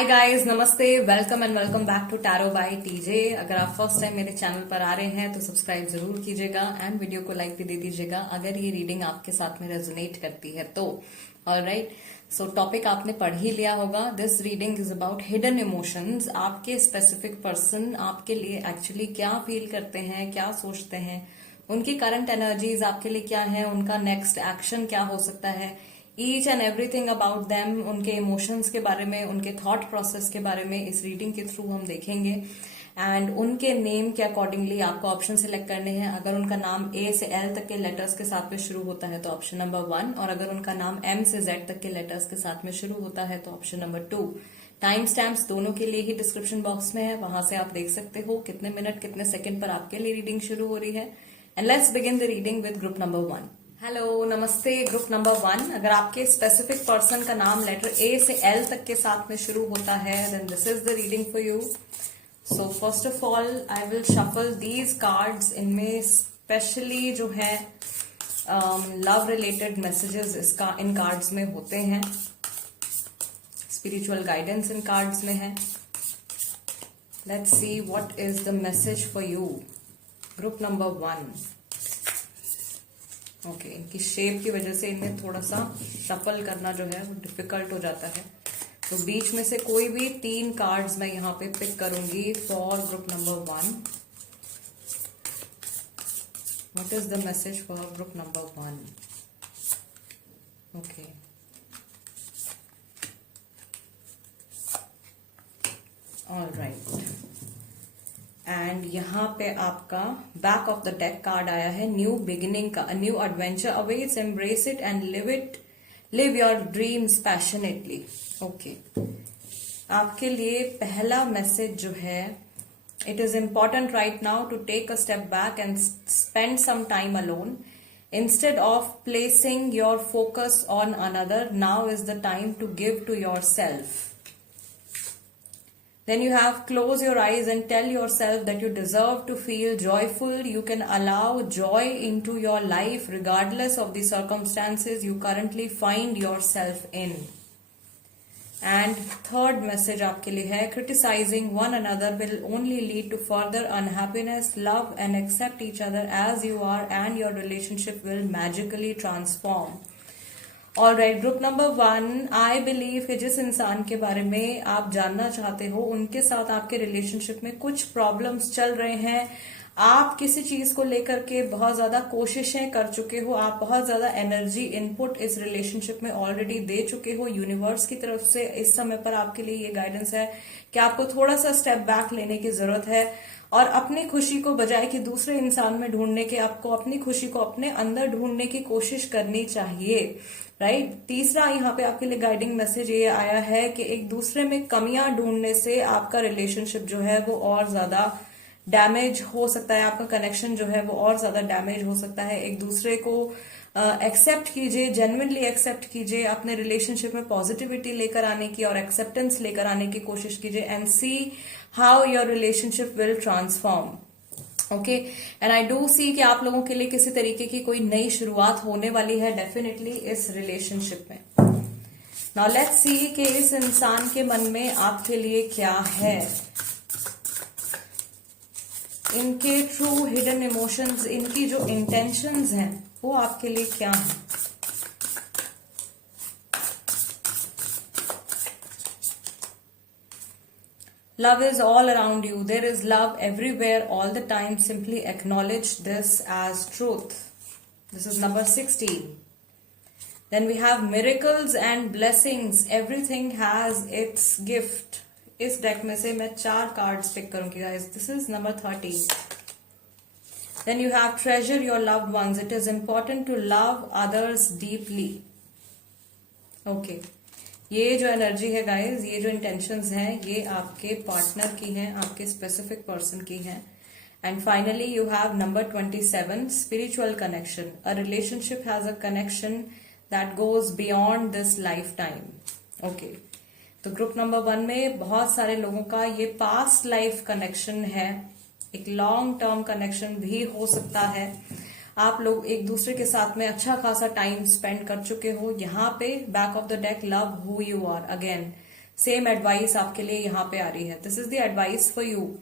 हाय guys, नमस्ते, welcome and welcome back to tarot by TJ. अगर आप फर्स्ट टाइम मेरे चैनल पर आ रहे हैं तो सब्सक्राइब जरूर कीजिएगा एंड वीडियो को लाइक भी दे दीजिएगा अगर ये रीडिंग आपके साथ में रेजोनेट करती है तो। ऑलराइट, सो टॉपिक आपने पढ़ ही लिया होगा। This reading is about hidden emotions. आपके स्पेसिफिक पर्सन आपके लिए एक्चुअली क्या फील करते हैं, क्या सोचते हैं, उनकी करंट एनर्जीज आपके लिए क्या है, उनका नेक्स्ट एक्शन क्या हो सकता है, each and everything about them, उनके इमोशंस के बारे में, उनके थॉट प्रोसेस के बारे में इस रीडिंग के थ्रू हम देखेंगे। एंड उनके नेम के अकॉर्डिंगली आपको ऑप्शन सिलेक्ट करने हैं। अगर उनका नाम ए से एल तक के लेटर्स के साथ में शुरू होता है तो ऑप्शन नंबर 1, और अगर उनका नाम एम से जेड तक के लेटर्स के साथ में शुरू होता है तो ऑप्शन नंबर 2। टाइम स्टैम्प्स दोनों के लिए ही डिस्क्रिप्शन बॉक्स में है, वहां से आप देख सकते हो कितने मिनट कितने सेकंड पर आपके लिए रीडिंग शुरू हो रही है। And let's begin the reading with group number 1। Hello, नमस्ते ग्रुप नंबर 1। अगर आपके स्पेसिफिक पर्सन का नाम लेटर ए से एल तक के साथ में शुरू होता है then this is the reading for you. So first of all I will shuffle these cards. इनमें स्पेशली जो है लव रिलेटेड मैसेजेस इसका इन कार्ड्स में होते हैं, स्पिरिचुअल गाइडेंस इन कार्ड्स में है। Let's see what is the message for you group number 1। Okay, इनकी शेप की वजह से इनमें थोड़ा सा शफल करना जो है वो डिफिकल्ट हो जाता है, तो बीच में से कोई भी 3 कार्ड्स मैं यहाँ पे पिक करूंगी for group number 1। What is the message for group number 1? Okay, alright. And यहाँ पे आपका back of the deck card आया है न्यू बिगिनिंग का। New adventure awaits, embrace it and live your dreams passionately. Okay, आपके लिए पहला message जो है, it is important right now to take a step back and spend some time alone instead of placing your focus on another. Now is the time to give to yourself. Then you have close your eyes and tell yourself that you deserve to feel joyful. You can allow joy into your life regardless of the circumstances you currently find yourself in. And third message आपके लिए है, criticizing one another will only lead to further unhappiness. Love and accept each other as you are and your relationship will magically transform. Alright, group number 1, I believe कि जिस इंसान के बारे में आप जानना चाहते हो उनके साथ आपके रिलेशनशिप में कुछ प्रॉब्लम्स चल रहे हैं। आप किसी चीज को लेकर के बहुत ज्यादा कोशिशें कर चुके हो, आप बहुत ज्यादा एनर्जी इनपुट इस रिलेशनशिप में ऑलरेडी दे चुके हो। यूनिवर्स की तरफ से इस समय पर आपके लिए ये गाइडेंस है कि आपको थोड़ा सा स्टेप बैक लेने की जरूरत है और अपनी खुशी को बजाय कि दूसरे इंसान में ढूंढने के, आपको अपनी खुशी को अपने अंदर ढूंढने की कोशिश करनी चाहिए। राइट, तीसरा यहाँ पे आपके लिए गाइडिंग मैसेज ये आया है कि एक दूसरे में कमियां ढूंढने से आपका रिलेशनशिप जो है वो और ज्यादा डैमेज हो सकता है, आपका कनेक्शन जो है वो और ज्यादा डैमेज हो सकता है। एक दूसरे को एक्सेप्ट कीजिए, जेन्युइनली एक्सेप्ट कीजिए, अपने रिलेशनशिप में पॉजिटिविटी लेकर आने की और एक्सेप्टेंस लेकर आने की कोशिश कीजिए and see how your relationship will transform. Okay, and I do see कि आप लोगों के लिए किसी तरीके की कोई नई शुरुआत होने वाली है डेफिनेटली इस रिलेशनशिप में। नाउ लेट्स सी कि इस इंसान के मन में आपके लिए क्या है, इनके ट्रू हिडन इमोशंस, इनकी जो इंटेंशंस हैं वो आपके लिए क्या है। Love is all around you. There is love everywhere all the time. Simply acknowledge this as truth. This is number 16. Then we have miracles and blessings. Everything has its gift. इस deck में से मैं 4 cards pick करूंगी guys. This is number 13. Then you have treasure your loved ones. It is important to love others deeply. Okay. ये जो energy है guys, ये जो इंटेंशंस हैं, ये आपके पार्टनर की हैं, आपके स्पेसिफिक पर्सन की हैं। And finally you have number 27, spiritual connection. A relationship has a connection that goes beyond this life time. Okay, तो ग्रुप नंबर 1 में बहुत सारे लोगों का ये पास्ट लाइफ कनेक्शन है, एक लॉन्ग टर्म कनेक्शन भी हो सकता है। आप लोग एक दूसरे के साथ में अच्छा खासा टाइम स्पेंड कर चुके हो। यहाँ पे back of the deck love who you are, again same advice आपके लिए यहाँ पे आ रही है। This is the advice for you.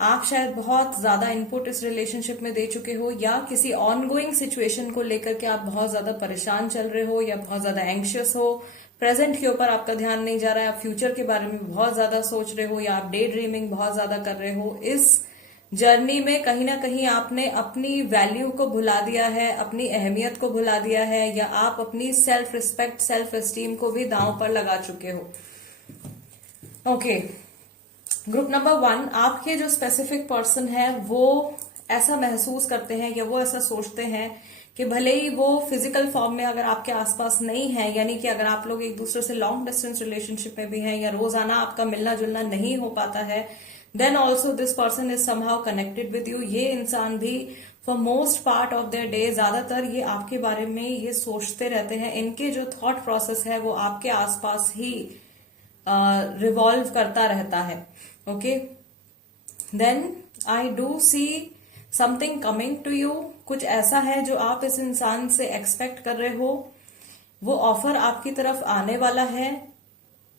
आप शायद बहुत ज्यादा इनपुट इस रिलेशनशिप में दे चुके हो, या किसी ऑनगोइंग सिचुएशन को लेकर के आप बहुत ज्यादा परेशान चल रहे हो, या बहुत ज्यादा एंग्शियस हो। प्रेजेंट के ऊपर आपका ध्यान नहीं जा रहा है, आप फ्यूचर के बारे में बहुत ज्यादा सोच रहे हो, या आप डे ड्रीमिंग बहुत ज्यादा कर रहे हो। इस जर्नी में कहीं ना कहीं आपने अपनी वैल्यू को भुला दिया है, अपनी अहमियत को भुला दिया है, या आप अपनी सेल्फ रिस्पेक्ट, सेल्फ एस्टीम को भी दांव पर लगा चुके हो। ओके, ग्रुप नंबर 1, आपके जो स्पेसिफिक पर्सन है वो ऐसा महसूस करते हैं या वो ऐसा सोचते हैं कि भले ही वो फिजिकल फॉर्म में अगर आपके आसपास नहीं है, यानी कि अगर आप लोग एक दूसरे से लॉन्ग डिस्टेंस रिलेशनशिप में भी हैं, या रोजाना आपका मिलना जुलना नहीं हो पाता है, then also this person is somehow connected with you. ये इंसान भी for most part of their day ज्यादातर ये आपके बारे में ये सोचते रहते हैं। इनके जो थॉट प्रोसेस है वो आपके आसपास ही रिवॉल्व करता रहता है। Okay, then I do see something coming to you. कुछ ऐसा है जो आप इस इंसान से एक्सपेक्ट कर रहे हो, वो ऑफर आपकी तरफ आने वाला है।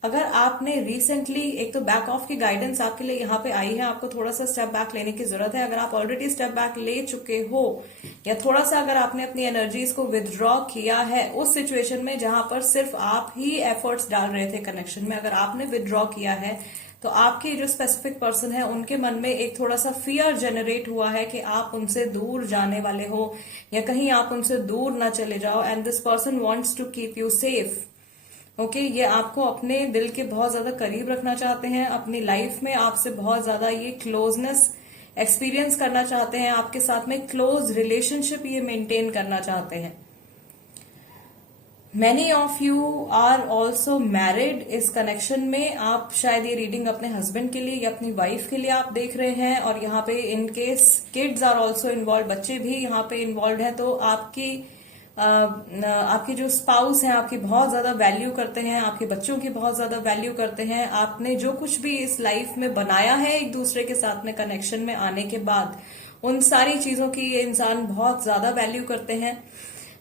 अगर आपने रिसेंटली, एक तो बैक ऑफ की गाइडेंस आपके लिए यहाँ पे आई है, आपको थोड़ा सा स्टेप बैक लेने की जरूरत है। अगर आप ऑलरेडी स्टेप बैक ले चुके हो, या थोड़ा सा अगर आपने अपनी एनर्जीज को विदड्रॉ किया है उस सिचुएशन में जहां पर सिर्फ आप ही एफर्ट्स डाल रहे थे कनेक्शन में, अगर आपने विदड्रॉ किया है, तो आपके जो स्पेसिफिक पर्सन है उनके मन में एक थोड़ा सा फियर जनरेट हुआ है कि आप उनसे दूर जाने वाले हो, या कहीं आप उनसे दूर ना चले जाओ। And this person wants to keep you safe. Okay, ये आपको अपने दिल के बहुत ज्यादा करीब रखना चाहते हैं, अपनी लाइफ में आपसे बहुत ज्यादा ये क्लोजनेस एक्सपीरियंस करना चाहते हैं, आपके साथ में क्लोज रिलेशनशिप ये मेंटेन करना चाहते हैं। Many of you are also married. इस कनेक्शन में आप शायद ये रीडिंग अपने हस्बैंड के लिए या अपनी वाइफ के लिए आप देख रहे हैं, और यहाँ पे in case kids are also involve, बच्चे भी यहाँ पे इन्वॉल्व है, तो आपकी जो स्पाउस हैं आपकी बहुत ज्यादा वैल्यू करते हैं, आपके बच्चों की बहुत ज्यादा वैल्यू करते हैं। आपने जो कुछ भी इस लाइफ में बनाया है एक दूसरे के साथ में कनेक्शन में आने के बाद, उन सारी चीजों की ये इंसान बहुत ज्यादा वैल्यू करते हैं।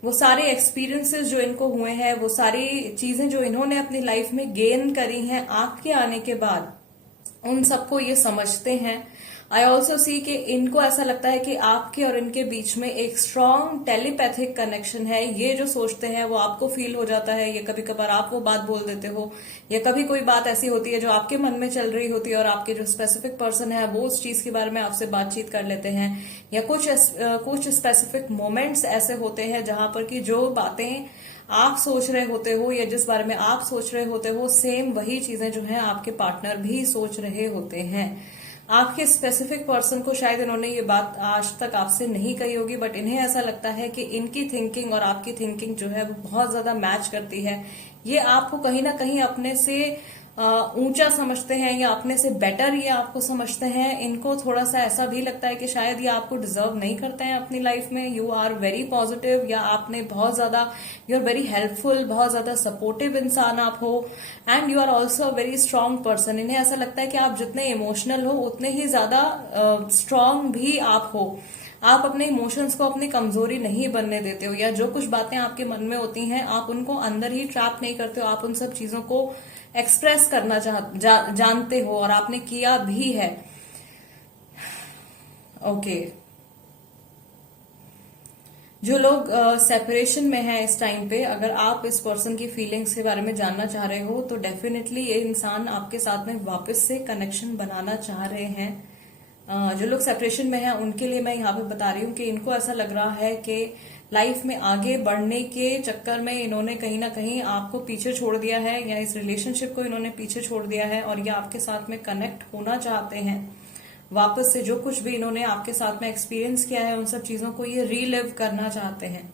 वो सारे एक्सपीरियंसेस जो इनको हुए हैं, वो सारी चीजें जो इन्होंने अपनी लाइफ में गेन करी हैं आपके आने के बाद, उन सबको ये समझते हैं। आई ऑल्सो सी कि इनको ऐसा लगता है कि आपके और इनके बीच में एक स्ट्रॉन्ग टेलीपैथिक कनेक्शन है। ये जो सोचते हैं वो आपको फील हो जाता है, या कभी कभार आप वो बात बोल देते हो, या कभी कोई बात ऐसी होती है जो आपके मन में चल रही होती है और आपके जो स्पेसिफिक पर्सन है वो उस चीज के बारे में आपसे बातचीत कर लेते हैं, या कुछ स्पेसिफिक मोमेंट्स ऐसे होते हैं जहां पर कि जो बातें आप सोच रहे होते हो या जिस बारे में आप सोच रहे होते हो, सेम वही चीजें जो है आपके पार्टनर भी सोच रहे होते हैं। आपके स्पेसिफिक पर्सन को शायद इन्होंने ये बात आज तक आपसे नहीं कही होगी, बट इन्हें ऐसा लगता है कि इनकी थिंकिंग और आपकी थिंकिंग जो है वो बहुत ज्यादा मैच करती है। ये आपको कहीं ना कहीं अपने से ऊंचा समझते हैं, या अपने से बेटर ये आपको समझते हैं। इनको थोड़ा सा ऐसा भी लगता है कि शायद ये आपको डिजर्व नहीं करते हैं अपनी लाइफ में। यू आर वेरी पॉजिटिव, या आपने बहुत ज्यादा, यू आर वेरी हेल्पफुल, बहुत ज्यादा सपोर्टिव इंसान आप हो, and you are also a very strong person. इन्हें ऐसा लगता है कि आप जितने इमोशनल हो उतने ही ज्यादा स्ट्रांग भी आप हो। आप अपने इमोशंस को अपनी कमजोरी नहीं बनने देते हो, या जो कुछ बातें आपके मन में होती हैं आप उनको अंदर ही ट्रैप नहीं करते हो। आप उन सब चीजों को एक्सप्रेस करना जानते हो, और आपने किया भी है। ओके, जो लोग सेपरेशन में हैं इस टाइम पे, अगर आप इस पर्सन की फीलिंग्स के बारे में जानना चाह रहे हो तो डेफिनेटली ये इंसान आपके साथ में वापस से कनेक्शन बनाना चाह रहे हैं। जो लोग सेपरेशन में हैं उनके लिए मैं यहाँ पे बता रही हूँ कि इनको ऐसा लग रहा है कि लाइफ में आगे बढ़ने के चक्कर में इन्होंने कहीं ना कहीं आपको पीछे छोड़ दिया है, या इस रिलेशनशिप को इन्होंने पीछे छोड़ दिया है, और ये आपके साथ में कनेक्ट होना चाहते हैं वापस से। जो कुछ भी इन्होंने आपके साथ में एक्सपीरियंस किया है उन सब चीजों को ये रीलिव करना चाहते हैं।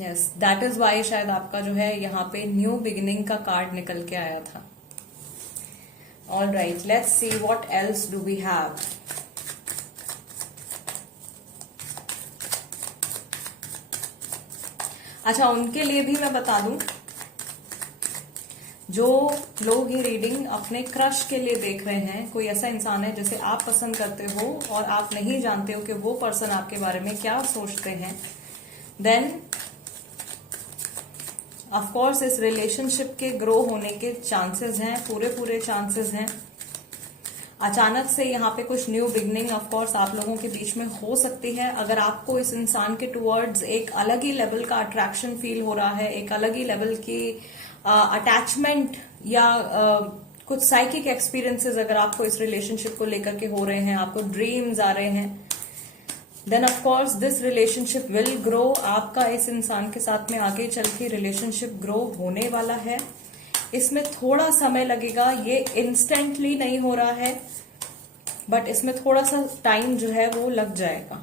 यस, दैट इज वाई शायद आपका जो है यहाँ पे न्यू बिगिनिंग का कार्ड निकल के आया था। All right, let's see what else do we have. अच्छा, उनके लिए भी मैं बता दूं, जो लोग ये रीडिंग अपने क्रश के लिए देख रहे हैं, कोई ऐसा इंसान है जिसे आप पसंद करते हो और आप नहीं जानते हो कि वो पर्सन आपके बारे में क्या सोचते हैं, देन ऑफ कोर्स इस रिलेशनशिप के ग्रो होने के चांसेस हैं, पूरे चांसेस हैं। अचानक से यहाँ पे कुछ न्यू बिगनिंग ऑफ कोर्स आप लोगों के बीच में हो सकती है। अगर आपको इस इंसान के टुवर्ड्स एक अलग ही लेवल का अट्रैक्शन फील हो रहा है, एक अलग ही लेवल की अटैचमेंट या कुछ साइकिक एक्सपीरियंसेस अगर आपको इस रिलेशनशिप को लेकर के हो रहे हैं, आपको ड्रीम्स आ रहे हैं, then of course this relationship will grow. आपका इस इंसान के साथ में आगे चल के रिलेशनशिप ग्रो होने वाला है। इसमें थोड़ा समय लगेगा, ये इंस्टेंटली नहीं हो रहा है, बट इसमें थोड़ा सा टाइम जो है वो लग जाएगा।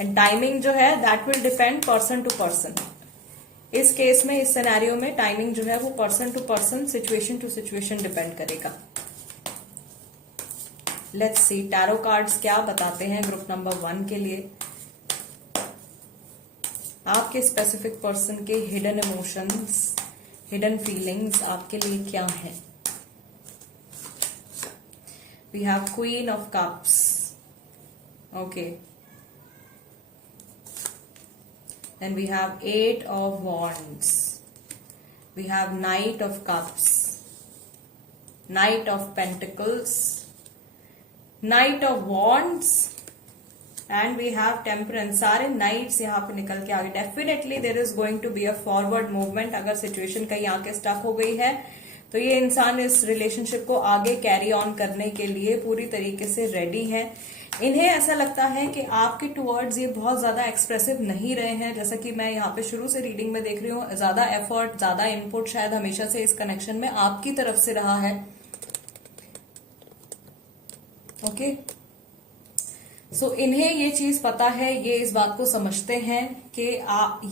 एंड टाइमिंग जो है that will depend person to person. इस केस में, इस सिनेरियो में टाइमिंग जो है वो person to person, situation to situation depend करेगा। लेट्स सी टैरो कार्ड्स क्या बताते हैं ग्रुप नंबर 1 के लिए। आपके स्पेसिफिक पर्सन के हिडन इमोशंस, हिडन फीलिंग्स आपके लिए क्या है। We have queen of cups, okay, then we have 8 of wands, we have knight of cups, knight of pentacles, knight of wands and we have temperance। सारे knights यहाँ पे निकल के आगे। Definitely there is going to be a forward movement. अगर situation कहीं आके stuck हो गई है तो ये इंसान इस रिलेशनशिप को आगे कैरी ऑन करने के लिए पूरी तरीके से रेडी है। इन्हें ऐसा लगता है कि आपके टुवर्ड्स ये बहुत ज्यादा एक्सप्रेसिव नहीं रहे हैं, जैसा कि मैं यहाँ पे शुरू से रीडिंग में देख रही हूँ। ज्यादा एफर्ट, ज्यादा इनपुट शायद हमेशा से इस कनेक्शन में आपकी तरफ से रहा है। ओके, सो इन्हें ये चीज पता है, ये इस बात को समझते हैं कि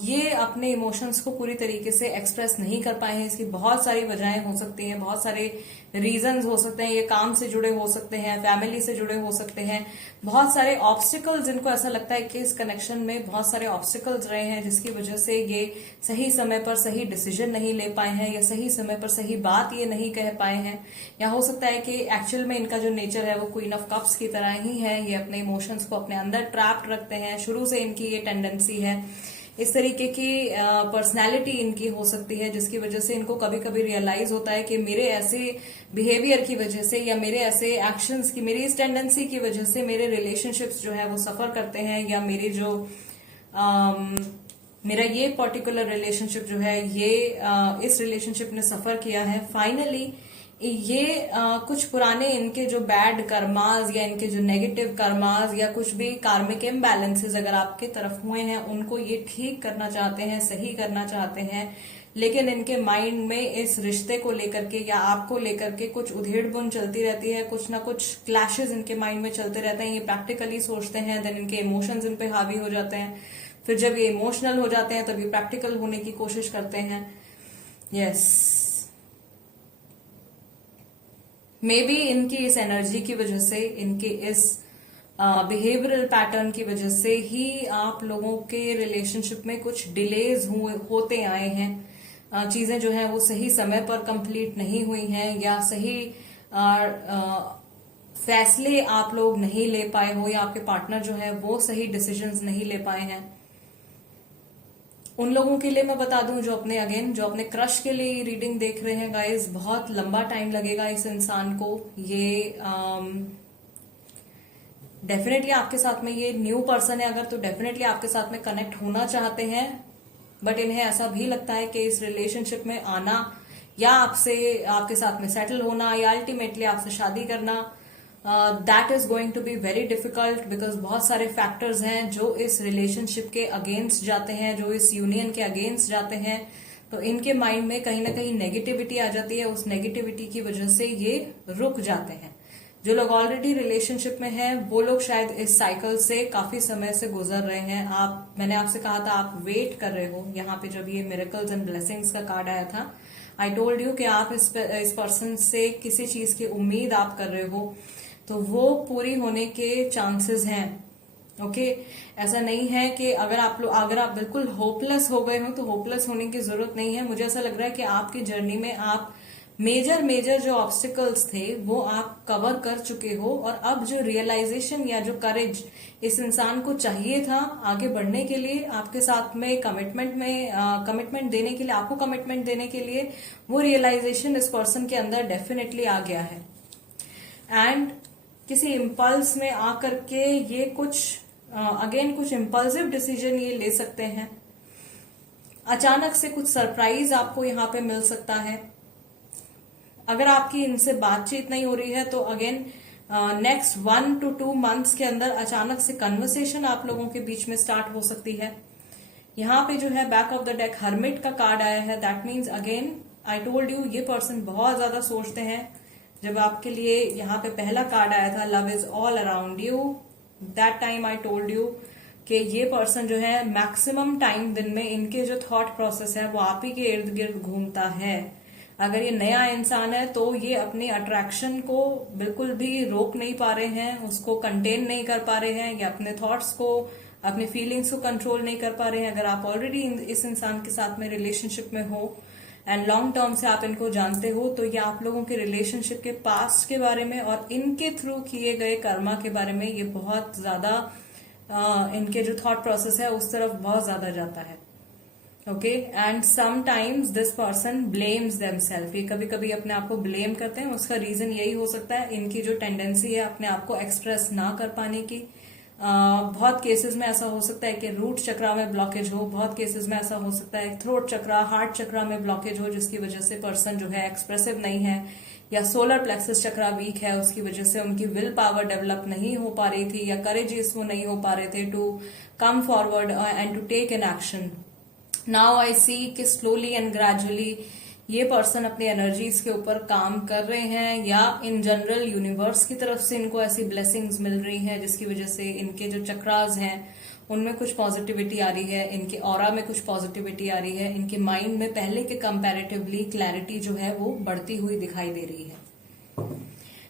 ये अपने इमोशंस को पूरी तरीके से एक्सप्रेस नहीं कर पाए हैं। इसकी बहुत सारी वजहें हो सकती हैं, बहुत सारे रीजंस हो सकते हैं। ये काम से जुड़े हो सकते हैं, फैमिली से जुड़े हो सकते हैं, बहुत सारे ऑब्स्टिकल्स, जिनको ऐसा लगता है कि इस कनेक्शन में बहुत सारे ऑब्स्टिकल्स रहे हैं जिसकी वजह से ये सही समय पर सही डिसीजन नहीं ले पाए हैं या सही समय पर सही बात ये नहीं कह पाए हैं। या हो सकता है कि एक्चुअल में इनका जो नेचर है वो क्वीन ऑफ कप्स की तरह ही है। ये अपने इमोशंस को अपने अंदर ट्रैप्ड रखते हैं, शुरू से इनकी ये टेंडेंसी है। इस तरीके की पर्सनैलिटी इनकी हो सकती है जिसकी वजह से इनको कभी कभी रियलाइज होता है कि मेरे ऐसे बिहेवियर की वजह से या मेरे ऐसे एक्शंस की, मेरी इस टेंडेंसी की वजह से मेरे रिलेशनशिप्स जो है वो सफर करते हैं, या मेरी जो मेरा ये पर्टिकुलर रिलेशनशिप जो है ये इस रिलेशनशिप ने सफर किया है। फाइनली ये कुछ पुराने इनके जो बैड कर्माज या इनके जो नेगेटिव कर्माज या कुछ भी कार्मिक इम्बैलेंसेस अगर आपके तरफ हुए हैं उनको ये ठीक करना चाहते हैं, सही करना चाहते हैं। लेकिन इनके माइंड में इस रिश्ते को लेकर के या आपको लेकर के कुछ उधेड़ बुन चलती रहती है, कुछ ना कुछ क्लैशेस इनके माइंड में चलते रहते हैं। ये प्रैक्टिकली सोचते हैं, देन इनके इमोशंस इन पे हावी हो जाते हैं। फिर जब ये इमोशनल हो जाते हैं तब ये प्रैक्टिकल होने की कोशिश करते हैं। यस, मे बी इनकी इस एनर्जी की वजह से, इनके इस बिहेवियरल पैटर्न की वजह से ही आप लोगों के रिलेशनशिप में कुछ डिलेज होते आए हैं। चीजें जो हैं वो सही समय पर कंप्लीट नहीं हुई हैं या सही फैसले आप लोग नहीं ले पाए हो या आपके पार्टनर जो है वो सही डिसीजंस नहीं ले पाए हैं। उन लोगों के लिए मैं बता दूं जो अपने क्रश के लिए रीडिंग देख रहे हैं गाइस, बहुत लंबा टाइम लगेगा इस इंसान को। ये डेफिनेटली आपके साथ में, ये न्यू पर्सन है अगर, तो डेफिनेटली आपके साथ में कनेक्ट होना चाहते हैं, बट इन्हें ऐसा भी लगता है कि इस रिलेशनशिप में आना या आपके साथ में सेटल होना या अल्टीमेटली आपसे शादी करना, that is going to be very difficult, because बहुत सारे फैक्टर्स हैं जो इस रिलेशनशिप के अगेंस्ट जाते हैं, जो इस यूनियन के अगेंस्ट जाते हैं। तो इनके माइंड में कहीं ना कहीं नेगेटिविटी आ जाती है, उस नेगेटिविटी की वजह से ये रुक जाते हैं। जो लोग ऑलरेडी रिलेशनशिप में हैं वो लोग शायद इस साइकिल से काफी समय से गुजर रहे हैं। मैंने आपसे कहा था आप वेट कर रहे हो। यहाँ पे जब ये मिरेकल्स एंड ब्लेसिंग्स का कार्ड आया था, आई टोल्ड यू कि आप इस पर्सन से किसी चीज की उम्मीद आप कर रहे हो, तो वो पूरी होने के चांसेस हैं। ओके, ऐसा नहीं है कि अगर आप बिल्कुल होपलेस हो गए हो तो होपलेस होने की जरूरत नहीं है। मुझे ऐसा लग रहा है कि आपकी जर्नी में आप मेजर मेजर जो ऑब्स्टिकल्स थे वो आप कवर कर चुके हो, और अब जो रियलाइजेशन या जो करेज इस इंसान को चाहिए था आगे बढ़ने के लिए, आपके साथ में कमिटमेंट देने के लिए, आपको कमिटमेंट देने के लिए, वो रियलाइजेशन इस पर्सन के अंदर डेफिनेटली आ गया है। एंड किसी इम्पल्स में आकर के ये कुछ इम्पल्सिव डिसीजन ये ले सकते हैं। अचानक से कुछ सरप्राइज आपको यहाँ पे मिल सकता है। अगर आपकी इनसे बातचीत नहीं हो रही है तो अगेन नेक्स्ट 1 to 2 मंथ्स के अंदर अचानक से कन्वर्सेशन आप लोगों के बीच में स्टार्ट हो सकती है। यहाँ पे जो है back of the deck hermit का कार्ड आया है। That means again I told you, ये पर्सन बहुत ज्यादा सोचते हैं। जब आपके लिए यहाँ पे पहला कार्ड आया था love is all around you, that time I told you कि ये पर्सन जो है मैक्सिमम टाइम दिन में इनके जो थॉट प्रोसेस है वो आप ही के इर्द गिर्द घूमता है। अगर ये नया इंसान है तो ये अपनी अट्रैक्शन को बिल्कुल भी रोक नहीं पा रहे हैं, उसको कंटेन नहीं कर पा रहे हैं, या अपने थॉट्स को, अपनी फीलिंग्स को कंट्रोल नहीं कर पा रहे हैं। अगर आप ऑलरेडी इस इंसान के साथ में रिलेशनशिप में हो एंड लॉन्ग टर्म से आप इनको जानते हो, तो ये आप लोगों के रिलेशनशिप के पास्ट के बारे में और इनके थ्रू किए गए कर्मा के बारे में ये बहुत ज्यादा इनके जो थॉट प्रोसेस है उस तरफ बहुत ज्यादा जाता है। Okay, and sometimes this person blames themselves, ये कभी कभी अपने आप को ब्लेम करते हैं। उसका रीजन यही हो सकता है इनकी जो टेंडेंसी है अपने आप को एक्सप्रेस ना कर पाने की। बहुत केसेस में ऐसा हो सकता है कि रूट चक्रा में ब्लॉकेज हो, बहुत केसेस में ऐसा हो सकता है थ्रोट चक्रा, हार्ट चक्रा में ब्लॉकेज हो, जिसकी वजह से पर्सन जो है एक्सप्रेसिव नहीं है, या सोलर प्लेक्सस चक्रा वीक है, उसकी वजह से उनकी विल पावर डेवलप नहीं हो पा रही थी, या करेजियस वो नहीं हो पा रहे थे to come forward and to take an action. Now I see कि स्लोली एंड ग्रेजुअली ये पर्सन अपनी एनर्जीज के ऊपर काम कर रहे हैं, या इन जनरल यूनिवर्स की तरफ से इनको ऐसी ब्लेसिंग्स मिल रही हैं जिसकी वजह से इनके जो चक्रास हैं उनमें कुछ पॉजिटिविटी आ रही है, इनके ऑरा में कुछ पॉजिटिविटी आ रही है, इनके माइंड में पहले के कंपैरेटिवली क्लैरिटी जो है वो बढ़ती हुई दिखाई दे रही है।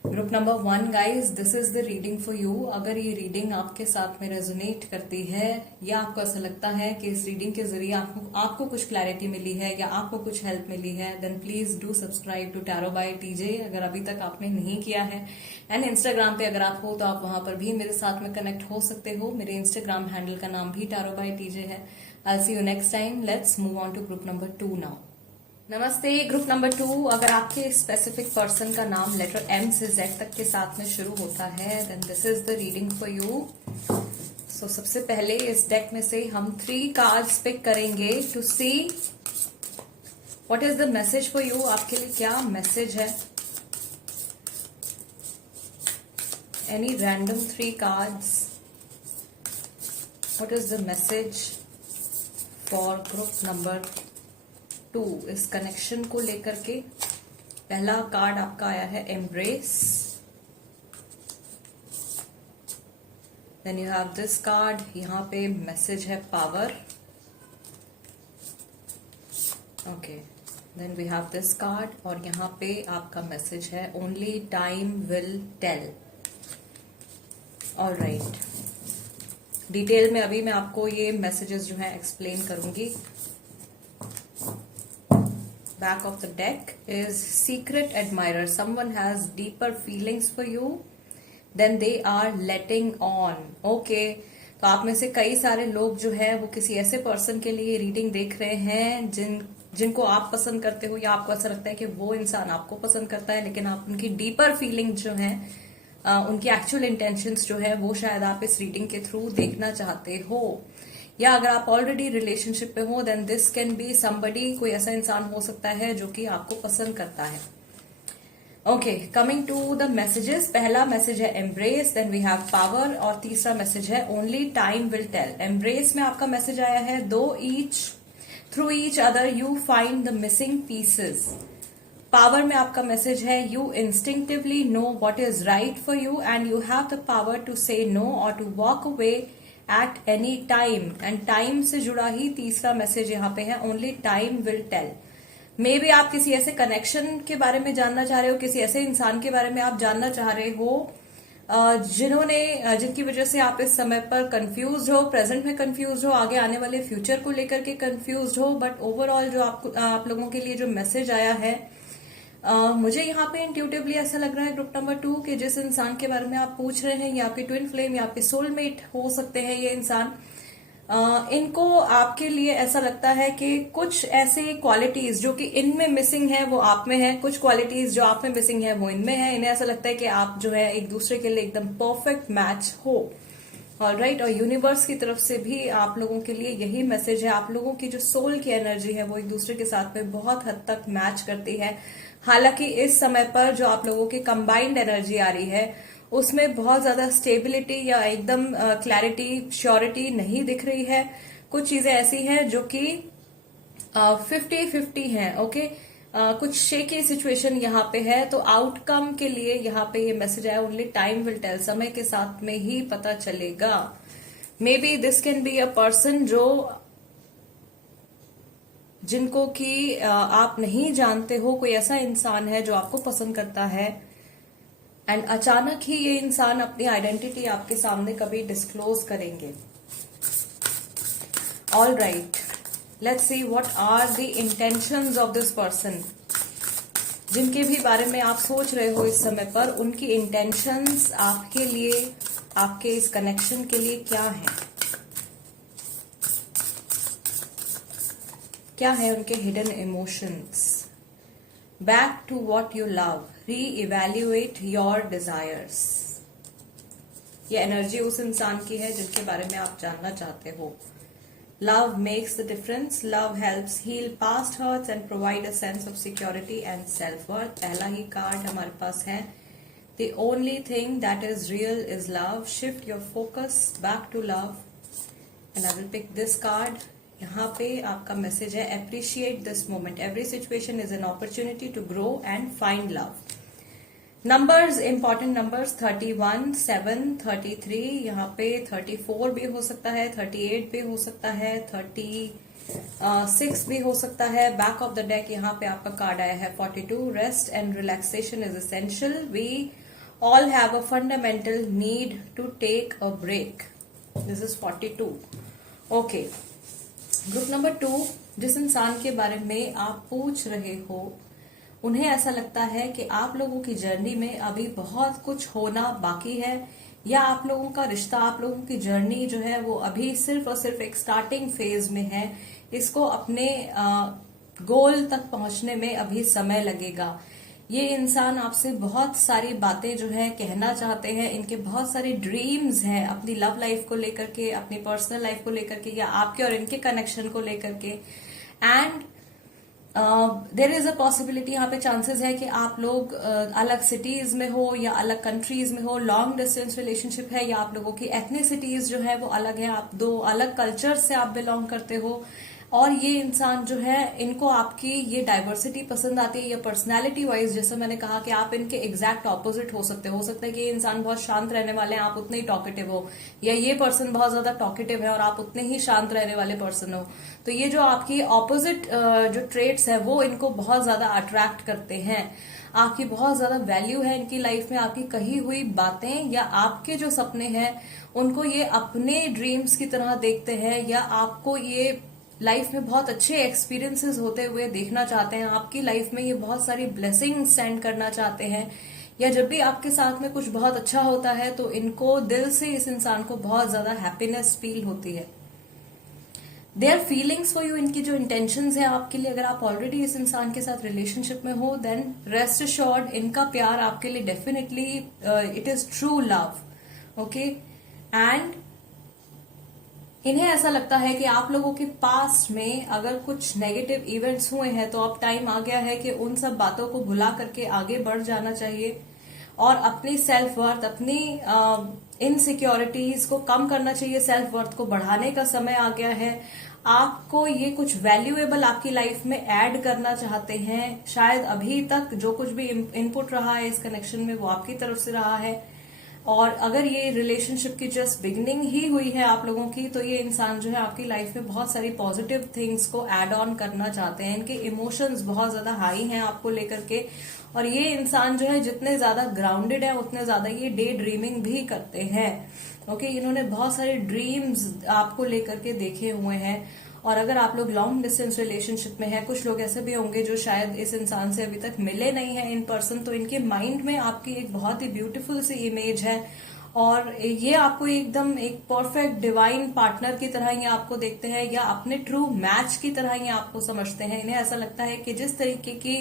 Group number 1 guys, this is the reading for you. अगर ये रीडिंग आपके साथ में रेजोनेट करती है, या आपको ऐसा लगता है कि इस रीडिंग के जरिए आपको कुछ क्लैरिटी मिली है या आपको कुछ हेल्प मिली है, then please do subscribe to tarot by TJ अगर अभी तक आपने नहीं किया है। एंड इंस्टाग्राम पे अगर आप हो तो आप वहां पर भी मेरे साथ में कनेक्ट हो सकते हो। मेरे इंस्टाग्राम हैंडल का नाम भी टैरो बाय टीजे है। I see you next time. Let's move on to group number 2 now. नमस्ते ग्रुप नंबर 2। अगर आपके स्पेसिफिक पर्सन का नाम लेटर M से Z तक के साथ में शुरू होता है, then this is the reading for you. So सबसे पहले इस डेक में से हम 3 कार्ड्स पिक करेंगे to see what is the message for you. आपके लिए क्या मैसेज है? Any random 3 cards, what is the message for group number 2 इस कनेक्शन को लेकर के? पहला कार्ड आपका आया है embrace, then you have this card, यहाँ पे मैसेज है power. Okay, then we have this card और यहाँ पे आपका मैसेज है only time will tell. Alright, detail में अभी मैं आपको ये मैसेजेस जो है एक्सप्लेन करूंगी। Back of the deck is secret admirer. Someone has deeper feelings for you than they are letting on. Okay, तो आप में से कई सारे लोग जो है वो किसी ऐसे पर्सन के लिए रीडिंग देख रहे हैं जिनको आप पसंद करते हो, या आपको ऐसा लगता है कि वो इंसान आपको पसंद करता है, लेकिन आप उनकी डीपर फीलिंग जो है, उनकी एक्चुअल इंटेंशंस जो है वो शायद आप इस रीडिंग के थ्रू देखना चाहते हो। या अगर आप ऑलरेडी रिलेशनशिप पे हो, then this can be somebody, कोई ऐसा इंसान हो सकता है जो कि आपको पसंद करता है। Okay, coming to the messages. पहला मैसेज है embrace, then we have power, और तीसरा मैसेज है only time will tell. Embrace में आपका मैसेज आया है through each other you find the missing pieces. Power में आपका मैसेज है you instinctively know what is right for you and you have the power to say no और to walk away at any time. And time से जुड़ा ही तीसरा message यहाँ पे है only time will tell. Maybe आप किसी ऐसे कनेक्शन के बारे में जानना चाह रहे हो, किसी ऐसे इंसान के बारे में आप जानना चाह रहे हो जिनकी वजह से आप इस समय पर कंफ्यूज हो, प्रेजेंट में कंफ्यूज हो, आगे आने वाले फ्यूचर को लेकर के कंफ्यूज हो। बट ओवरऑल जो आप लोगों के लिए जो मैसेज आया है मुझे यहाँ पे इंट्यूटिवली ऐसा लग रहा है ग्रुप नंबर 2 कि जिस इंसान के बारे में आप पूछ रहे हैं ये आपके ट्विन फ्लेम या आपके सोलमेट हो सकते हैं। ये इंसान इनको आपके लिए ऐसा लगता है कि कुछ ऐसे क्वालिटीज जो कि इनमें मिसिंग है वो आप में है, कुछ क्वालिटीज जो आप में मिसिंग है वो इनमें है। इन्हें ऐसा लगता है कि आप जो है एक दूसरे के लिए एकदम परफेक्ट मैच हो। ऑलराइट, और यूनिवर्स की तरफ से भी आप लोगों के लिए यही मैसेज है। आप लोगों की जो सोल की एनर्जी है वो एक दूसरे के साथ में बहुत हद तक मैच करती है। हालांकि इस समय पर जो आप लोगों की कंबाइंड एनर्जी आ रही है उसमें बहुत ज्यादा स्टेबिलिटी या एकदम क्लैरिटी, श्योरिटी नहीं दिख रही है। कुछ चीजें ऐसी हैं जो कि 50-50 हैं। ओके, कुछ शेकी सिचुएशन यहाँ पे है। तो आउटकम के लिए यहाँ पे ये मैसेज आया, ओनली टाइम विल टेल, समय के साथ में ही पता चलेगा। May be this can be a person जो जिनको कि आप नहीं जानते हो, कोई ऐसा इंसान है जो आपको पसंद करता है एंड अचानक ही ये इंसान अपनी आइडेंटिटी आपके सामने कभी डिस्क्लोज करेंगे। All right, let's see what are the intentions of this person. जिनके भी बारे में आप सोच रहे हो इस समय पर, उनकी इंटेंशंस आपके लिए, आपके इस कनेक्शन के लिए क्या है? क्या है उनके hidden emotions? Back to what you love, re-evaluate your desires. ये एनर्जी उस इंसान की है जिनके बारे में आप जानना चाहते हो। Love makes the difference, love helps heal past hurts and provide a sense of security and self worth. पहला ही कार्ड हमारे पास है, the only thing that is real is love, shift your focus back to love and I will pick this card. यहाँ पे आपका message है, appreciate this moment, every situation is an opportunity to grow and find love. Numbers, important numbers 31, 7, 33, यहाँ पे 34 भी हो सकता है, 38 भी हो सकता है, 36 भी हो सकता है। बैक ऑफ द डेक यहाँ पे आपका कार्ड आया है 42, rest and relaxation is essential, we all have a fundamental need to take a break, this is 42। Okay, group number 2, जिस इंसान के बारे में आप पूछ रहे हो, उन्हें ऐसा लगता है कि आप लोगों की जर्नी में अभी बहुत कुछ होना बाकी है, या आप लोगों का रिश्ता, आप लोगों की जर्नी जो है वो अभी सिर्फ और सिर्फ एक स्टार्टिंग फेज में है। इसको अपने गोल तक पहुंचने में अभी समय लगेगा। ये इंसान आपसे बहुत सारी बातें जो है कहना चाहते हैं, इनके बहुत सारे ड्रीम्स हैं अपनी लव लाइफ को लेकर के, अपनी पर्सनल लाइफ को लेकर के, या आपके और इनके कनेक्शन को लेकर के। And there is a possibility, यहाँ पे चांसेस है कि आप लोग अलग सिटीज में हो या अलग कंट्रीज में हो, लॉन्ग डिस्टेंस रिलेशनशिप है, या आप लोगों की एथनिसिटीज जो है वो अलग है, आप दो अलग कल्चर से आप बिलोंग करते हो। और ये इंसान जो है, इनको आपकी ये डाइवर्सिटी पसंद आती है, या पर्सनैलिटी वाइज जैसे मैंने कहा कि आप इनके एग्जैक्ट ऑपोजिट हो सकते हो सकता है कि ये इंसान बहुत शांत रहने वाले हैं, आप उतने ही टॉकेटिव हो, या ये पर्सन बहुत ज्यादा टॉकेटिव है और आप उतने ही शांत रहने वाले पर्सन हो। तो ये जो आपकी ऑपोजिट जो ट्रेट्स है वो इनको बहुत ज्यादा अट्रैक्ट करते हैं। आपकी बहुत ज्यादा वैल्यू है इनकी लाइफ में, आपकी कही हुई बातें या आपके जो सपने हैं उनको ये अपने ड्रीम्स की तरह देखते हैं, या आपको ये लाइफ में बहुत अच्छे एक्सपीरियंसेस होते हुए देखना चाहते हैं। आपकी लाइफ में ये बहुत सारी ब्लेसिंग्स सेंड करना चाहते हैं, या जब भी आपके साथ में कुछ बहुत अच्छा होता है तो इनको दिल से, इस इंसान को बहुत ज्यादा हैप्पीनेस फील होती है। देयर फीलिंग्स फॉर यू, इनकी जो इंटेंशंस है आपके लिए, अगर आप ऑलरेडी इस इंसान के साथ रिलेशनशिप में हो, देन रेस्ट अश्योर्ड, इनका प्यार आपके लिए definitely it is true love. Okay, and इन्हें ऐसा लगता है कि आप लोगों के पास्ट में अगर कुछ नेगेटिव इवेंट्स हुए हैं तो अब टाइम आ गया है कि उन सब बातों को भुला करके आगे बढ़ जाना चाहिए और अपनी सेल्फ वर्थ, अपनी इनसिक्योरिटीज को कम करना चाहिए, सेल्फ वर्थ को बढ़ाने का समय आ गया है। आपको ये कुछ वैल्यूएबल आपकी लाइफ में ऐड करना चाहते हैं। शायद अभी तक जो कुछ भी इनपुट रहा है इस कनेक्शन में वो आपकी तरफ से रहा है, और अगर ये रिलेशनशिप की जस्ट बिगनिंग ही हुई है आप लोगों की, तो ये इंसान जो है आपकी लाइफ में बहुत सारी पॉजिटिव थिंग्स को ऐड ऑन करना चाहते हैं। इनके इमोशंस बहुत ज्यादा हाई हैं आपको लेकर के, और ये इंसान जो है जितने ज्यादा ग्राउंडेड है उतने ज्यादा ये डे ड्रीमिंग भी करते हैं। ओके, इन्होंने बहुत सारे ड्रीम्स आपको लेकर के देखे हुए हैं, और अगर आप लोग लॉन्ग डिस्टेंस रिलेशनशिप में हैं, कुछ लोग ऐसे भी होंगे जो शायद इस इंसान से अभी तक मिले नहीं हैं इन पर्सन, तो इनके माइंड में आपकी एक बहुत ही ब्यूटीफुल सी इमेज है और ये आपको एकदम एक परफेक्ट डिवाइन पार्टनर की तरह ये आपको देखते हैं या अपने ट्रू मैच की तरह ये आपको समझते हैं। इन्हें ऐसा लगता है कि जिस तरीके की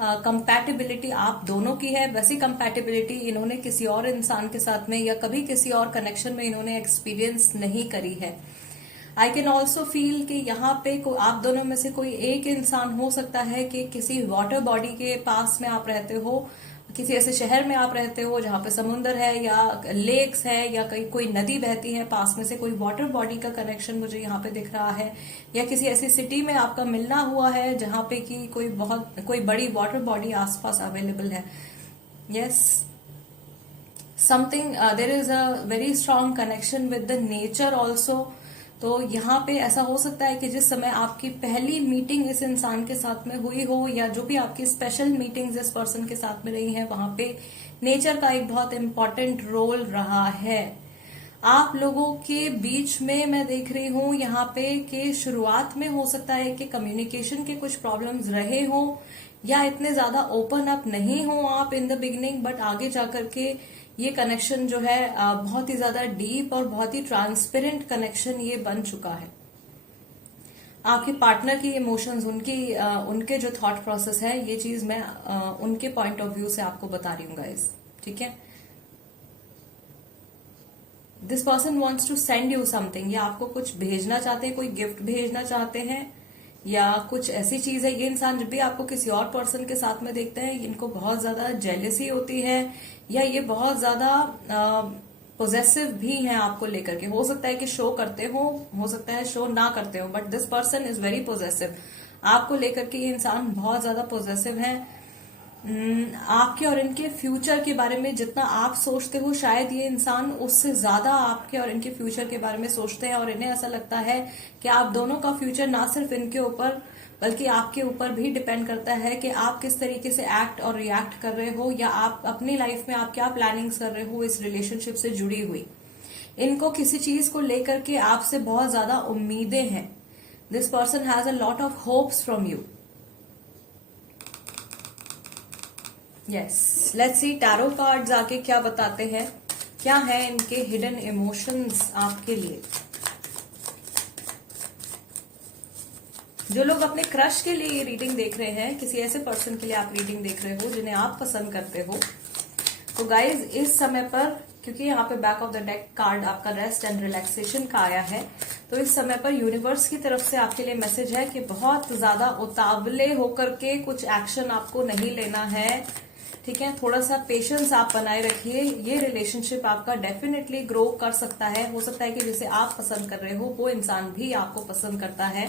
कंपैटिबिलिटी आप दोनों की है, वैसी कंपैटिबिलिटी इन्होंने किसी और इंसान के साथ में या कभी किसी और कनेक्शन में इन्होंने एक्सपीरियंस नहीं करी है। आई कैन ऑल्सो फील कि यहाँ पे आप दोनों में से कोई एक इंसान हो सकता है कि किसी वाटर बॉडी के पास में आप रहते हो, किसी ऐसे शहर में आप रहते हो जहां पे समुंदर है या लेक्स है या कोई नदी बहती है, पास में से कोई वाटर बॉडी का कनेक्शन मुझे यहाँ पे दिख रहा है, या किसी ऐसी सिटी में आपका मिलना हुआ है जहां पे कि कोई बड़ी वाटर बॉडी आसपास अवेलेबल है। Yes, something there is a very strong connection with the nature also. तो यहाँ पे ऐसा हो सकता है कि जिस समय आपकी पहली मीटिंग इस इंसान के साथ में हुई हो या जो भी आपकी स्पेशल मीटिंग्स इस पर्सन के साथ में रही हैं, वहां पे नेचर का एक बहुत इंपॉर्टेंट रोल रहा है। आप लोगों के बीच में मैं देख रही हूं यहाँ पे कि शुरुआत में हो सकता है कि कम्युनिकेशन के कुछ प्रॉब्लम्स रहे हो या इतने ज्यादा ओपन अप नहीं हो आप इन द बिगिनिंग, बट आगे जाकर के ये कनेक्शन जो है बहुत ही ज्यादा डीप और बहुत ही ट्रांसपेरेंट कनेक्शन ये बन चुका है। आपके पार्टनर की इमोशंस, उनके जो थॉट प्रोसेस है, ये चीज मैं उनके पॉइंट ऑफ व्यू से आपको बता रही हूँ गाइस, ठीक है। This person wants to send you something, या आपको कुछ भेजना चाहते हैं, कोई गिफ्ट भेजना चाहते हैं या कुछ ऐसी चीज है। ये इंसान जब भी आपको किसी और पर्सन के साथ में देखते हैं, इनको बहुत ज्यादा जेलसी होती है या ये बहुत ज्यादा पोजेसिव भी हैं आपको लेकर के। हो सकता है कि शो करते हो सकता है शो ना करते हो, but this person is very possessive. आपको लेकर के ये इंसान बहुत ज्यादा पोजेसिव है। आपके और इनके फ्यूचर के बारे में जितना आप सोचते हो, शायद ये इंसान उससे ज्यादा आपके और इनके फ्यूचर के बारे में सोचते हैं और इन्हें ऐसा लगता है कि आप दोनों का फ्यूचर ना सिर्फ इनके ऊपर बल्कि आपके ऊपर भी डिपेंड करता है कि आप किस तरीके से एक्ट और रिएक्ट कर रहे हो या आप अपनी लाइफ में आप क्या प्लानिंग्स कर रहे हो इस रिलेशनशिप से जुड़ी हुई। इनको किसी चीज को लेकर के आपसे बहुत ज्यादा उम्मीदें हैं। This person has a lot of hopes from you. Yes, let's see tarot cards आके क्या बताते हैं, क्या है इनके हिडन इमोशंस आपके लिए। जो लोग अपने क्रश के लिए ये रीडिंग देख रहे हैं, किसी ऐसे पर्सन के लिए आप रीडिंग देख रहे हो जिन्हें आप पसंद करते हो, तो गाइज इस समय पर, क्योंकि यहाँ पे back of the deck card आपका रेस्ट एंड रिलैक्सेशन का आया है, तो इस समय पर यूनिवर्स की तरफ से आपके लिए मैसेज है कि बहुत ज्यादा उतावले होकर के कुछ एक्शन आपको नहीं लेना है, ठीक है। थोड़ा सा पेशेंस आप बनाए रखिए। ये रिलेशनशिप आपका डेफिनेटली ग्रो कर सकता है। हो सकता है कि जिसे आप पसंद कर रहे हो वो इंसान भी आपको पसंद करता है।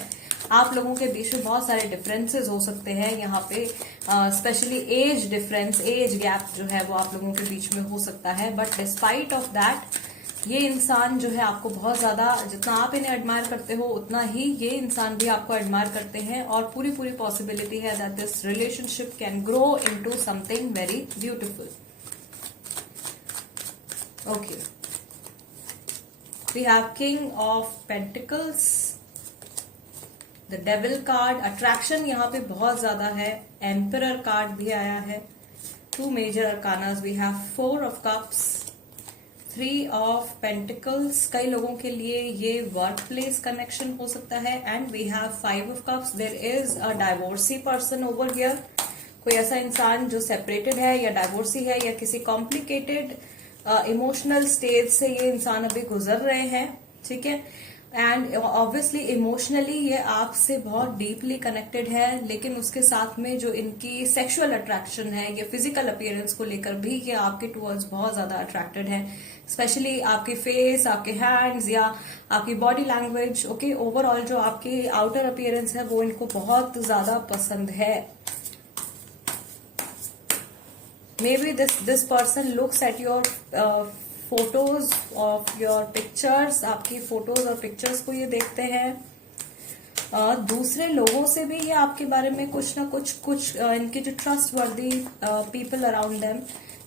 आप लोगों के बीच में बहुत सारे डिफरेंसेस हो सकते हैं यहाँ पे, specially age difference, age gap जो है वो आप लोगों के बीच में हो सकता है, बट डिस्पाइट ऑफ दैट ये इंसान जो है आपको बहुत ज्यादा, जितना आप इन्हें एडमायर करते हो उतना ही ये इंसान भी आपको एडमायर करते हैं और पूरी पॉसिबिलिटी है that this relationship can grow into something very beautiful. Okay, we have king of pentacles, the devil card, attraction यहाँ पे बहुत ज्यादा है, एम्परर कार्ड भी आया है, two major arcanas, we have 4 of cups, 3 of pentacles. कई लोगों के लिए ये वर्क प्लेस कनेक्शन हो सकता है, and we have 5 of cups. There is a divorcee person over here, कोई ऐसा इंसान जो सेपरेटेड है या डाइवोर्सी है या किसी कॉम्प्लिकेटेड इमोशनल स्टेज से ये इंसान अभी गुजर रहे हैं, ठीक है। एंड ऑब्वियसली इमोशनली ये आपसे बहुत डीपली कनेक्टेड है, लेकिन उसके साथ में जो इनकी सेक्सुअल अट्रैक्शन है या फिजिकल अपीयरेंस को लेकर भी ये आपके टूवर्ड्स बहुत ज्यादा अट्रैक्टेड है, स्पेशली आपके फेस, आपके हैंड्स या आपकी बॉडी लैंग्वेज। ओके, ओवरऑल जो आपकी आउटर अपीयरेंस है वो इनको बहुत ज्यादा पसंद है। May be this person looks at your photos of your pictures, आपकी फोटोज और पिक्चर्स को ये देखते हैं। दूसरे लोगों से भी ये आपके बारे में कुछ ना कुछ इनके जो ट्रस्ट वर्दी पीपल अराउंड देम,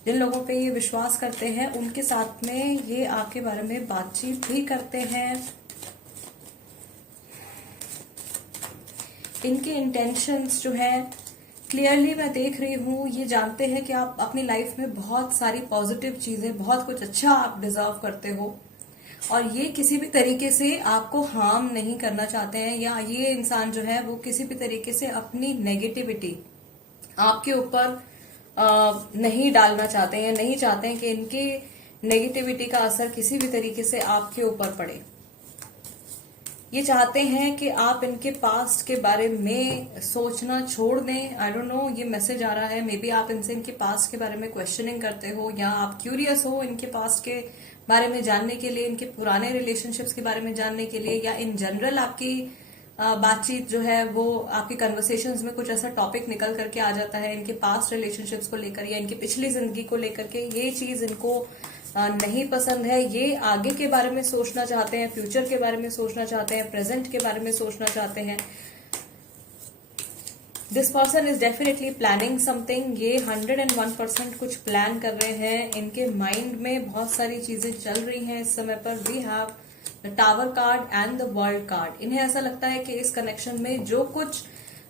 जिन लोगों पे ये विश्वास करते हैं, उनके साथ में ये आपके बारे में बातचीत भी करते हैं। इनके इंटेंशंस जो है क्लियरली मैं देख रही हूँ, ये जानते हैं कि आप अपनी लाइफ में बहुत सारी पॉजिटिव चीजें, बहुत कुछ अच्छा आप डिजर्व करते हो, और ये किसी भी तरीके से आपको हार्म नहीं करना चाहते हैं, या ये इंसान जो है वो किसी भी तरीके से अपनी नेगेटिविटी आपके ऊपर नहीं डालना चाहते हैं, नहीं चाहते हैं कि इनके नेगेटिविटी का असर किसी भी तरीके से आपके ऊपर पड़े। ये चाहते हैं कि आप इनके पास्ट के बारे में सोचना छोड़ दें। आई डोंट नो, ये मैसेज आ रहा है, मे बी आप इनसे इनके पास्ट के बारे में क्वेश्चनिंग करते हो, या आप क्यूरियस हो इनके पास्ट के बारे में जानने के लिए, इनके पुराने रिलेशनशिप्स के बारे में जानने के लिए, या इन जनरल आपकी बातचीत जो है वो आपकी कन्वर्सेशंस में कुछ ऐसा टॉपिक निकल करके आ जाता है इनके पास्ट रिलेशनशिप्स को लेकर या इनकी पिछली जिंदगी को लेकर के, ये चीज इनको नहीं पसंद है। ये आगे के बारे में सोचना चाहते हैं, फ्यूचर के बारे में सोचना चाहते हैं, प्रेजेंट के बारे में सोचना चाहते हैं। This person is definitely planning something. ये 101% कुछ प्लान कर रहे हैं। इनके माइंड में बहुत सारी चीजें चल रही हैं इस समय पर। We have the tower card and the world card. इन्हें ऐसा लगता है कि इस कनेक्शन में जो कुछ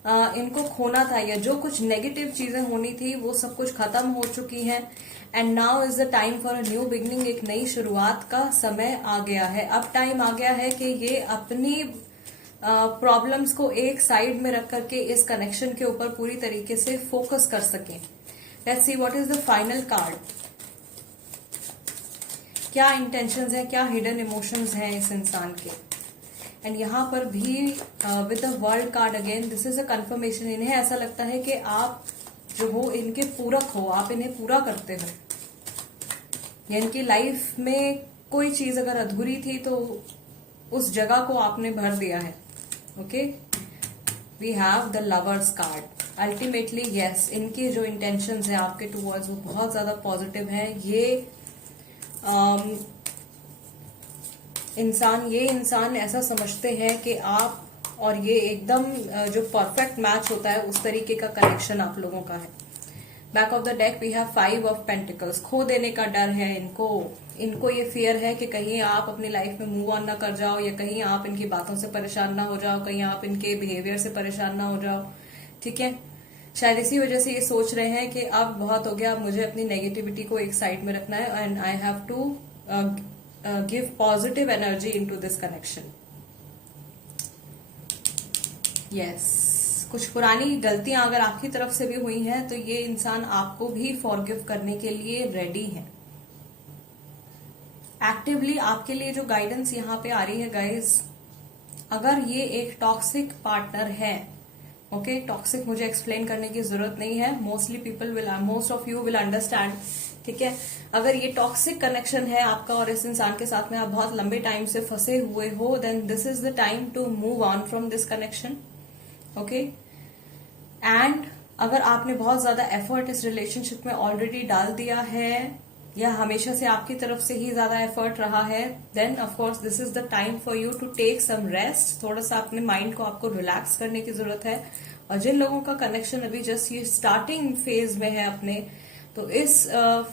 इनको खोना था या जो कुछ नेगेटिव चीजें होनी थी वो सब कुछ खत्म हो चुकी हैं, and now is the time for a new beginning. एक नई शुरुआत का समय आ गया है। अब टाइम आ गया है कि ये अपनी प्रॉब्लम्स को एक साइड में रख करके इस कनेक्शन के ऊपर पूरी तरीके से फोकस कर सकें। Let's see what is the final card. क्या इंटेंशंस है, क्या हिडन इमोशंस हैं इस इंसान के। एंड यहाँ पर भी with the world card again, this is a confirmation. इन्हें ऐसा लगता है कि आप जो हो इनके पूरक हो, आप इन्हें पूरा करते हो, या इनकी लाइफ में कोई चीज अगर अधूरी थी तो उस जगह को आपने भर दिया है। Okay, we have the lovers card. Ultimately yes, इनके जो इंटेंशंस हैं आपके टूवर्ड्स वो बहुत ज्यादा पॉजिटिव है। ये इंसान ऐसा समझते हैं कि आप और ये एकदम जो परफेक्ट मैच होता है उस तरीके का कनेक्शन आप लोगों का है। Back of the deck we have 5 of pentacles. खो देने का डर है इनको ये फियर है कि कहीं आप अपनी लाइफ में मूव ऑन ना कर जाओ, या कहीं आप इनकी बातों से परेशान ना हो जाओ, कहीं आप इनके बिहेवियर से परेशान ना हो जाओ। ठीक है, शायद इसी वजह से ये सोच रहे हैं कि अब बहुत हो गया, अब मुझे अपनी नेगेटिविटी को एक साइड में रखना है, and I have to give positive energy into this connection. Yes, कुछ पुरानी गलतियां अगर आपकी तरफ से भी हुई हैं तो ये इंसान आपको भी फॉरगिव करने के लिए रेडी है। एक्टिवली आपके लिए जो गाइडेंस यहाँ पे आ रही है गाइस, अगर ये एक टॉक्सिक पार्टनर है, ओके, टॉक्सिक मुझे एक्सप्लेन करने की जरूरत नहीं है, most of you will understand. ठीक है, अगर ये टॉक्सिक कनेक्शन है आपका और इस इंसान के साथ में आप बहुत लंबे टाइम से फंसे हुए हो, then this is the time to move on from this connection. Okay, and अगर आपने बहुत ज्यादा एफर्ट इस रिलेशनशिप में ऑलरेडी डाल दिया है, या हमेशा से आपकी तरफ से ही ज्यादा एफर्ट रहा है, then of course this is the time for you to take some rest. थोड़ा सा अपने माइंड को आपको रिलैक्स करने की जरूरत है। और जिन लोगों का कनेक्शन अभी जस्ट ये स्टार्टिंग फेज में है अपने, तो इस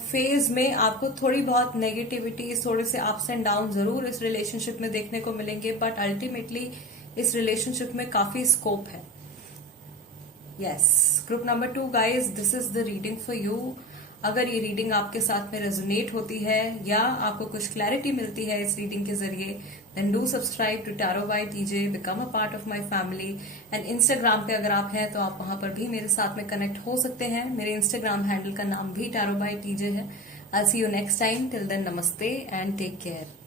फेज में आपको थोड़ी बहुत नेगेटिविटी, थोड़े से अप्स एंड डाउन जरूर इस रिलेशनशिप में देखने को मिलेंगे, बट अल्टीमेटली इस रिलेशनशिप में काफी स्कोप है। Yes, group number 2 guys, this is the reading for you. अगर ये रीडिंग आपके साथ में रेजोनेट होती है या आपको कुछ क्लैरिटी मिलती है इस रीडिंग के जरिए, then do subscribe to tarot by TJ, become a part of my family. And Instagram पे अगर आप हैं तो आप वहां पर भी मेरे साथ में कनेक्ट हो सकते हैं। मेरे इंस्टाग्राम हैंडल का नाम भी टैरो बाय टीजे है। I see you next time. Till then, नमस्ते एंड टेक केयर।